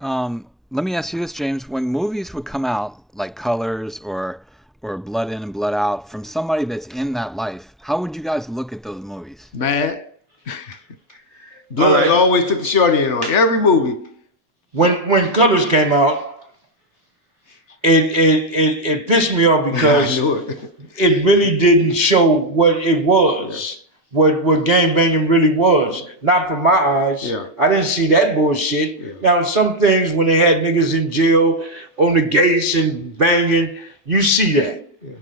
Let me ask you this, James. When movies would come out, like Colors or Blood In and Blood Out, from somebody that's in that life, how would you guys look at those movies? Mad. All Bloods right. always took the shorty in on every movie. When Colors came out, it pissed me off I because knew it. it really didn't show what it was, what gangbanging really was. Not from my eyes. Yeah. I didn't see that bullshit. Yeah. Now, some things when they had niggas in jail on the gates and banging, you see that. Yeah.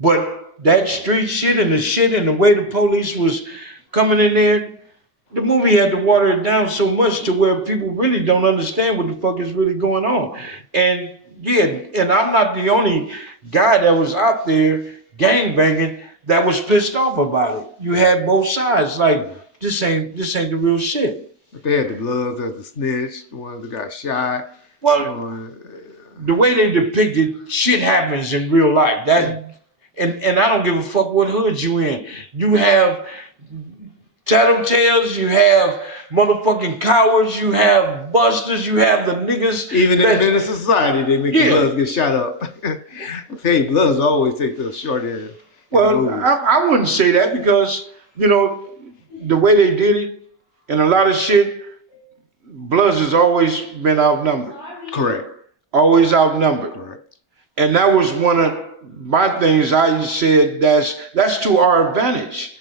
But that street shit and the way the police was coming in there, the movie had to water it down so much to where people really don't understand what the fuck is really going on. And yeah, and I'm not the only guy that was out there gang banging that was pissed off about it. You had both sides. Like this ain't the real shit. But they had the Bloods as the snitch, the ones that got shot. Well, the way they depicted shit happens in real life. And I don't give a fuck what hood you in. You have tattletales, you have motherfucking cowards, you have busters, you have the niggas. Even in Menace Society, they make the Bloods get shot up. Hey, Bloods always take the short end. Well, I wouldn't say that because, the way they did it and a lot of shit, Bloods has always been outnumbered. Correct. Always outnumbered. Correct. And that was one of my things I said that's to our advantage.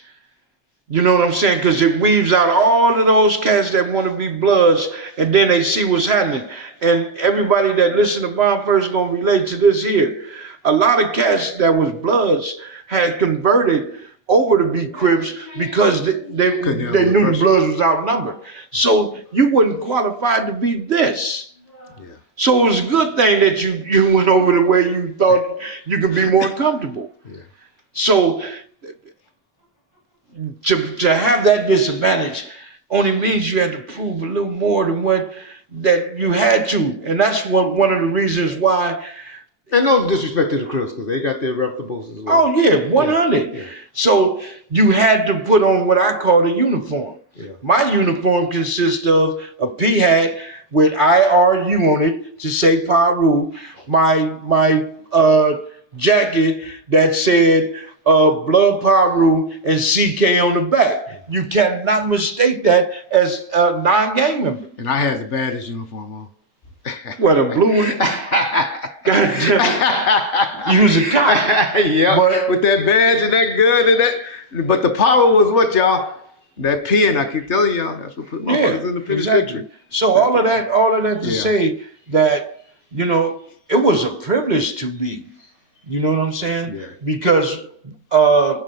You know what I'm saying? Because it weaves out all of those cats that want to be Bloods, and then they see what's happening. And everybody that listen to Bomb First gonna relate to this here. A lot of cats that was Bloods had converted over to be Crips because they knew the Bloods was outnumbered. So you wouldn't qualify to be this. Yeah. So it was a good thing that you went over the way you thought you could be more comfortable. Yeah. So to have that disadvantage only means you had to prove a little more than what that you had to. And that's one of the reasons why. And no disrespect to the Crips, because they got their reputables as well. Oh yeah, 100. Yeah. So you had to put on what I call a uniform. Yeah. My uniform consists of a P hat with IRU on it to say Paru. My jacket that said Blood Paru and CK on the back. You cannot mistake that as a non-gang member. And I had the baddest uniform on. What, a blue one? Goddamn. You was a cop. Yeah, But with that badge and that gun and that. But the power was what, y'all? That pen, I keep telling y'all, that's what put motherfuckers in the penitentiary. exactly. So all of that to say that, it was a privilege to be. You know what I'm saying? Yeah. Because a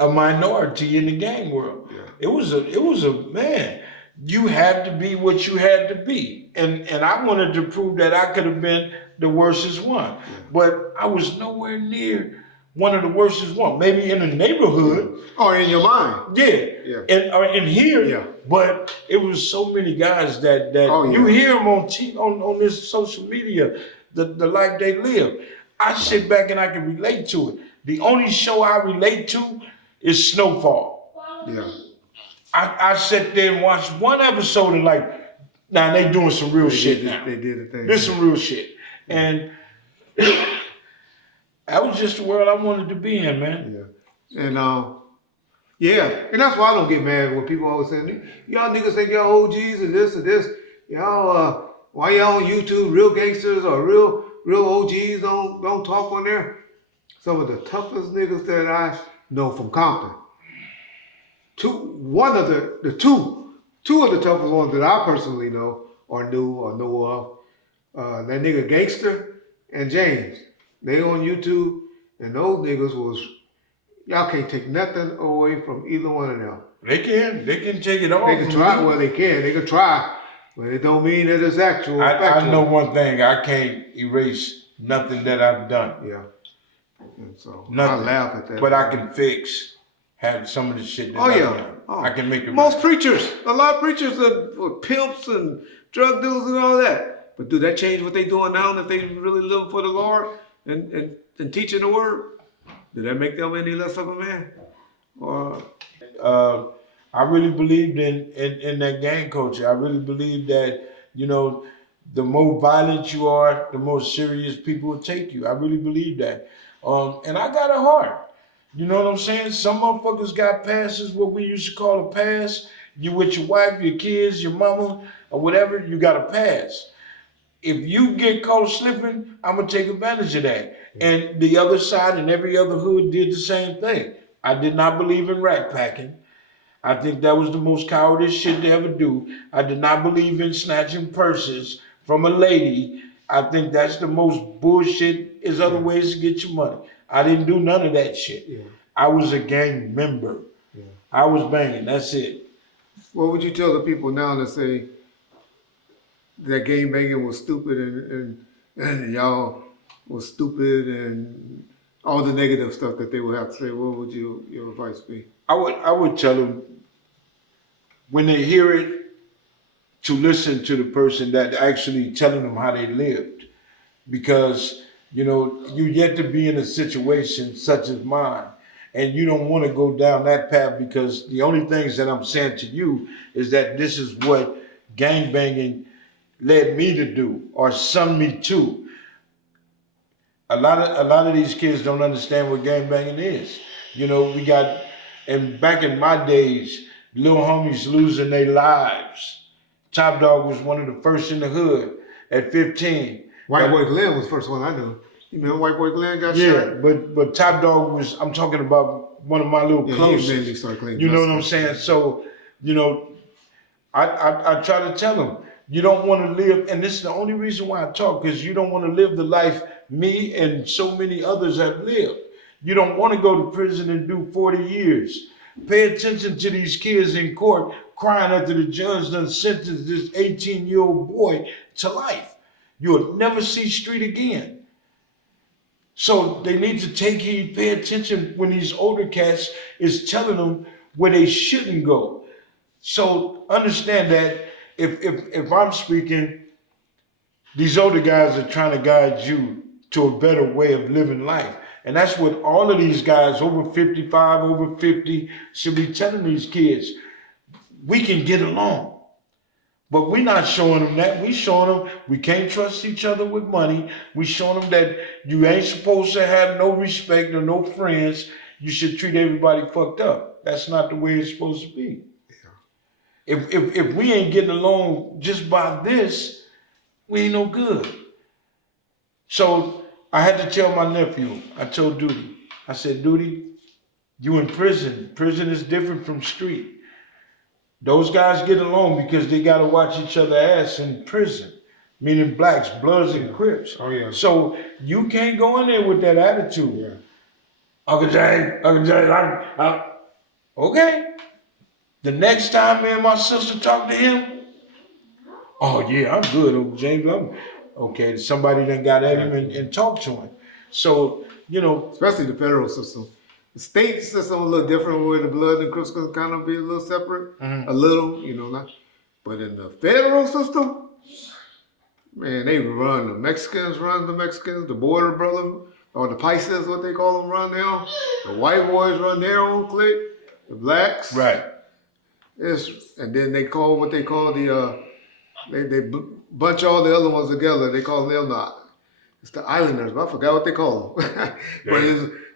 minority in the gang world. Yeah. It was a man. You had to be what you had to be. And I wanted to prove that I could have been the worstest one. Yeah. But I was nowhere near one of the worstest one. Maybe in the neighborhood. Or in your mind. Yeah. Yeah. And or in here. Yeah. But it was so many guys that Oh, you yeah. hear them on this social media, the life they live. I sit back and I can relate to it. The only show I relate to is Snowfall. Yeah. I sat there and watched one episode and now they doing some real shit now. They did the thing. There's some real shit. And that was just the world I wanted to be in, man. Yeah. And yeah, and that's why I don't get mad when people always say, y'all niggas think y'all OGs or this or this. Y'all why y'all on YouTube, real gangsters or real OGs don't talk on there? Some of the toughest niggas that I know from Compton. Two of the toughest ones that I personally know or knew or know of, that nigga Gangster and James. They on YouTube, and those niggas was, y'all can't take nothing away from either one of them. They can take it off. They can try, well they can try, but it don't mean that it's actual. I know one thing, I can't erase nothing that I've done. Yeah. And so Nothing. I laugh at that. But I can have some of the shit that Oh I've yeah. done. Oh. I can make it Most right. preachers, a lot of preachers are pimps and drug dealers and all that. But do that change what they doing now if they really live for the Lord and teaching the word? Did that make them any less of a man? Or I really believed in that gang culture. I really believed that, the more violent you are, the more serious people will take you. I really believe that. And I got a heart. You know what I'm saying? Some motherfuckers got passes, what we used to call a pass. You with your wife, your kids, your mama, or whatever, you got a pass. If you get caught slipping, I'm gonna take advantage of that. And the other side and every other hood did the same thing. I did not believe in rat packing. I think that was the most cowardice shit to ever do. I did not believe in snatching purses from a lady. I think that's the most bullshit. There's other ways to get your money. I didn't do none of that shit. Yeah. I was a gang member. Yeah. I was banging. That's it. What would you tell the people now that say that game banging was stupid and y'all was stupid and all the negative stuff that they would have to say? What would your advice be? I would tell them when they hear it to listen to the person that actually telling them how they lived, because you yet to be in a situation such as mine, and you don't want to go down that path, because the only things that I'm saying to you is that this is what gangbanging led me to do or sung me to. A lot of these kids don't understand what gangbanging is. We got, and back in my days, little homies losing their lives. Top Dog was one of the first in the hood at 15. White Boy Glenn was the first one I knew. You remember White Boy Glenn got shot? Yeah, but Top Dog was, I'm talking about one of my little closest. You know what I'm saying? So, I try to tell them, you don't want to live, and this is the only reason why I talk, because you don't want to live the life me and so many others have lived. You don't want to go to prison and do 40 years. Pay attention to these kids in court crying after the judge done sentenced this 18-year-old boy to life. You'll never see street again. So they need to take heed, pay attention when these older cats is telling them where they shouldn't go. So understand that if I'm speaking, these older guys are trying to guide you to a better way of living life. And that's what all of these guys over 55, over 50 should be telling these kids. We can get along. But we're not showing them that. We showing them we can't trust each other with money. We showing them that you ain't supposed to have no respect or no friends. You should treat everybody fucked up. That's not the way it's supposed to be. Yeah. If we ain't getting along just by this, we ain't no good. So I had to tell my nephew, I told Duty, I said, Duty, you in prison. Prison is different from street. Those guys get along because they got to watch each other ass in prison, meaning blacks, Bloods, and Crips. Oh, yeah. So you can't go in there with that attitude. Yeah. Uncle James, okay. The next time me and my sister talk to him, oh yeah, I'm good, Uncle James. Okay, somebody done got at him and talked to him. So, especially the federal system. The state system a little different, where the Blood and Crips can kind of be a little separate, a little, not. But in the federal system, man, they run the Mexicans, the border brother, or the Pisces, what they call them, run now. The white boys run their own clique, the blacks. Right. And then they call what they call they bunch all the other ones together. They call them it's the Islanders, but I forgot what they call them. But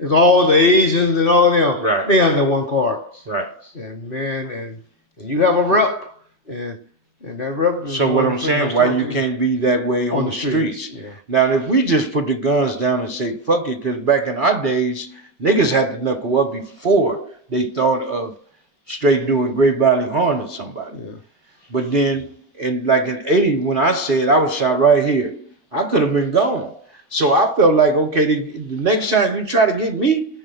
it's all the Asians and all of them. Right. They under one car. Right. And man, and you have a rep, and that rep. So what I'm saying, why you can't be that way on the streets? Yeah. Now, if we just put the guns down and say fuck it, because back in our days, niggas had to knuckle up before they thought of straight doing great bodily harm to somebody. Yeah. But then, in 80, when I said I was shot right here, I could have been gone. So I felt like, okay, the next time you try to get me,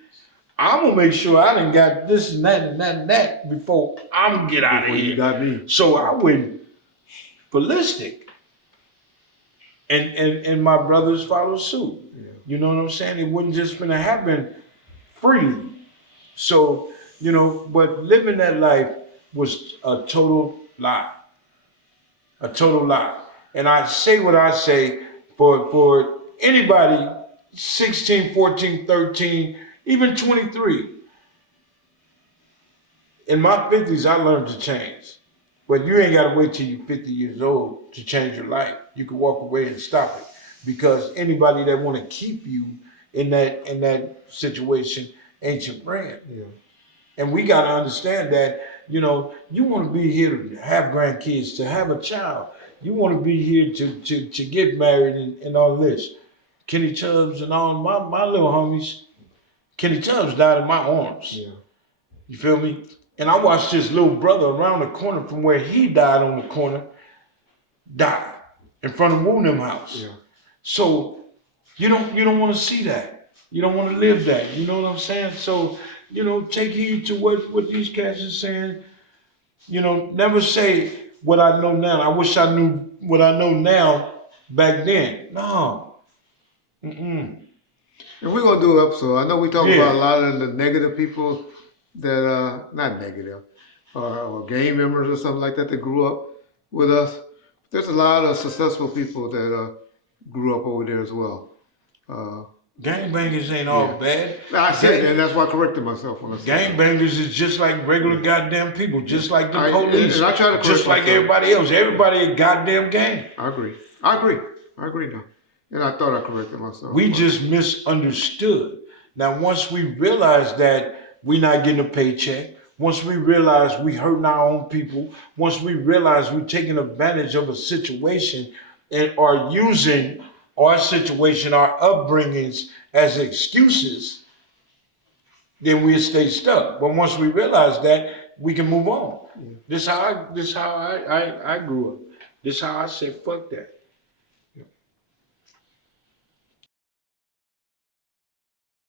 I'm gonna make sure I done got this and that and that and that before I'm get out of here. You got me. So I went ballistic. And my brothers followed suit. Yeah. You know what I'm saying? It wasn't just gonna happen freely. So, but living that life was a total lie. A total lie. And I say what I say for anybody 16, 14, 13, even 23. In my 50s, I learned to change. But you ain't got to wait till you're 50 years old to change your life. you can walk away and stop it. Because anybody that want to keep you in that situation ain't your friend. Yeah. And we got to understand that, you know, you want to be here to have grandkids, to have a child. You want to be here to get married and all this. Kenny Chubbs and all my little homies, Kenny Chubbs died in my arms. Yeah. You feel me? And I watched his little brother around the corner from where he died on the corner, die in front of Woonham House. Yeah. So you don't want to see that. You don't want to live that. You know what I'm saying? So, you know, take heed to what these cats are saying. You know, never say what I know now. I wish I knew what I know now back then. No. Mm-mm. And we're gonna do an episode. I know we talk Yeah. about a lot of the negative people that not negative, or gang members or something like that that grew up with us. There's a lot of successful people that grew up over there as well. Gangbangers ain't all bad. I said that, and that's why I corrected myself when I said that. Gangbangers is just like regular goddamn people, just like the I- police, and I try to just correct like myself. everybody else. Everybody a goddamn gang. I agree now. And I thought I corrected myself. We just misunderstood. Now, once we realize that we're not getting a paycheck, once we realize we hurting our own people, once we realize we're taking advantage of a situation and are using our situation, our upbringings as excuses, then we'll stay stuck. But once we realize that, we can move on. This how I grew up. This how I said, fuck that.